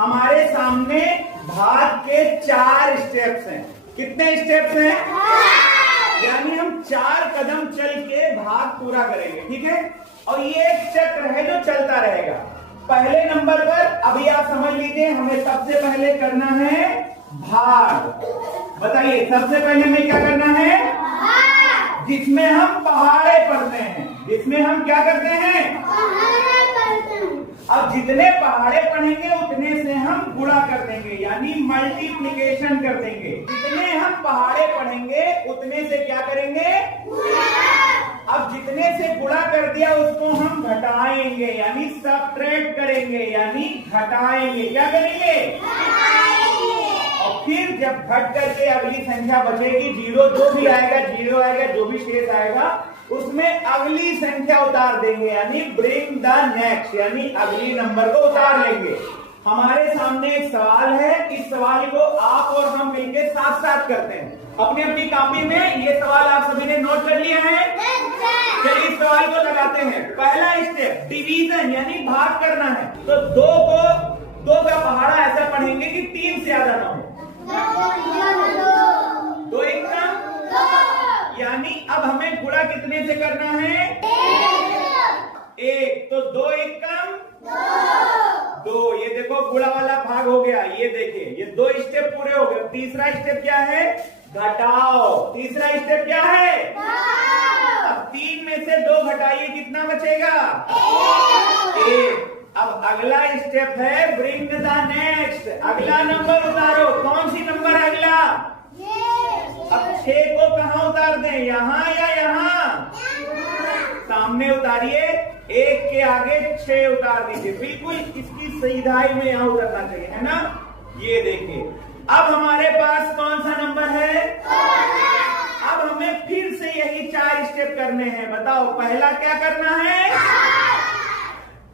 हमारे सामने भाग के 4 स्टेप्स हैं। कितने स्टेप्स हैं? यानी हम 4 कदम चल के भाग पूरा करेंगे, ठीक है। और ये एक चक्र है जो चलता रहेगा। पहले नंबर पर अभी आप समझ लीजिए, हमें सबसे पहले करना है भाग। बताइए सबसे पहले हमें क्या करना है? जिसमें हम पहाड़े पढ़ते हैं। जिसमें हम क्या करते हैं? अब जितने पहाड़े पढ़ेंगे उतने से हम गुणा कर देंगे, यानी मल्टीप्लिकेशन कर देंगे। जितने हम पहाड़े पढ़ेंगे उतने से क्या करेंगे? अब जितने से गुणा कर दिया उसको हम घटाएंगे, यानी सबट्रैक्ट करेंगे, यानी घटाएंगे। क्या करेंगे? और फिर जब घट करके अगली संख्या बचेगी, जीरो जो भी आएगा, जीरो आएगा, जो भी शेष आएगा उसमें अगली संख्या उतार देंगे, यानी ब्रिंग द नेक्स्ट, यानी अगली नंबर को उतार लेंगे। हमारे सामने एक सवाल है, इस सवाल को आप और हम मिलकर साथ साथ करते हैं। अपनी अपनी कॉपी में ये सवाल आप सभी ने नोट कर लिया है? चलिए इस सवाल को लगाते हैं। पहला स्टेप डिवीजन, यानी भाग करना है। तो दो का पहाड़ा ऐसा पढ़ेंगे कि 3 से ज्यादा ना हो। 2 एक कम, यानी अब हमें गुणा कितने से करना है? 1। तो 2 एक कम 2। ये देखो गुणा वाला भाग हो गया। ये देखिए ये 2 स्टेप पूरे हो गए। तीसरा स्टेप क्या है? घटाओ। तीसरा स्टेप क्या है? अब 3 में से 2 घटाइए, कितना बचेगा? 1। अब अगला स्टेप है ब्रिंग द नेक्स्ट, अगला नंबर उतारो। कौन सी नंबर अगला? अब 6 को कहाँ उतार दें? यहाँ या यहाँ? सामने उतारिए, 1 के आगे 6 उतार दीजिए। बिल्कुल इसकी सीधाई में यहाँ उतरना चाहिए, है ना। ये देखिए अब हमारे पास कौन सा नंबर है? अब हमें फिर से यही 4 स्टेप करने हैं। बताओ पहला क्या करना है?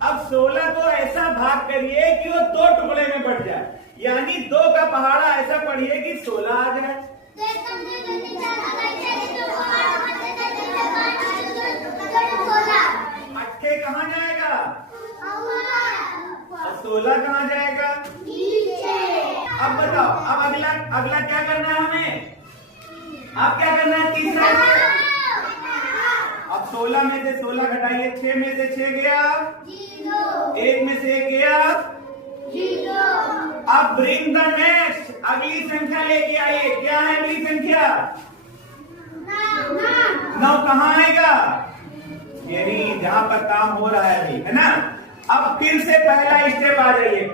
अब 16 को ऐसा भाग करिए कि वो 2 टुकड़े में बढ़ जाए, यानी 2 का पहाड़ा ऐसा पढ़िए कि 16 आ जाए। अट्ठे कहाँ जाएगा? और 16 कहाँ जाएगा? अब बताओ, अब अगला क्या करना है हमें? अब क्या करना है? तीसरा। अब 16 में से 16 घटाइए, 6 में से 6 गया, 1 में से 1 गया। अब ब्रिंग द नेक्स्ट, अगली संख्या लेके आइए। क्या है अगली संख्या? 9 कहाँ आएगा? यही जहां पर काम हो रहा है अभी, है ना। अब फिर से पहला स्टेप आ जाइए।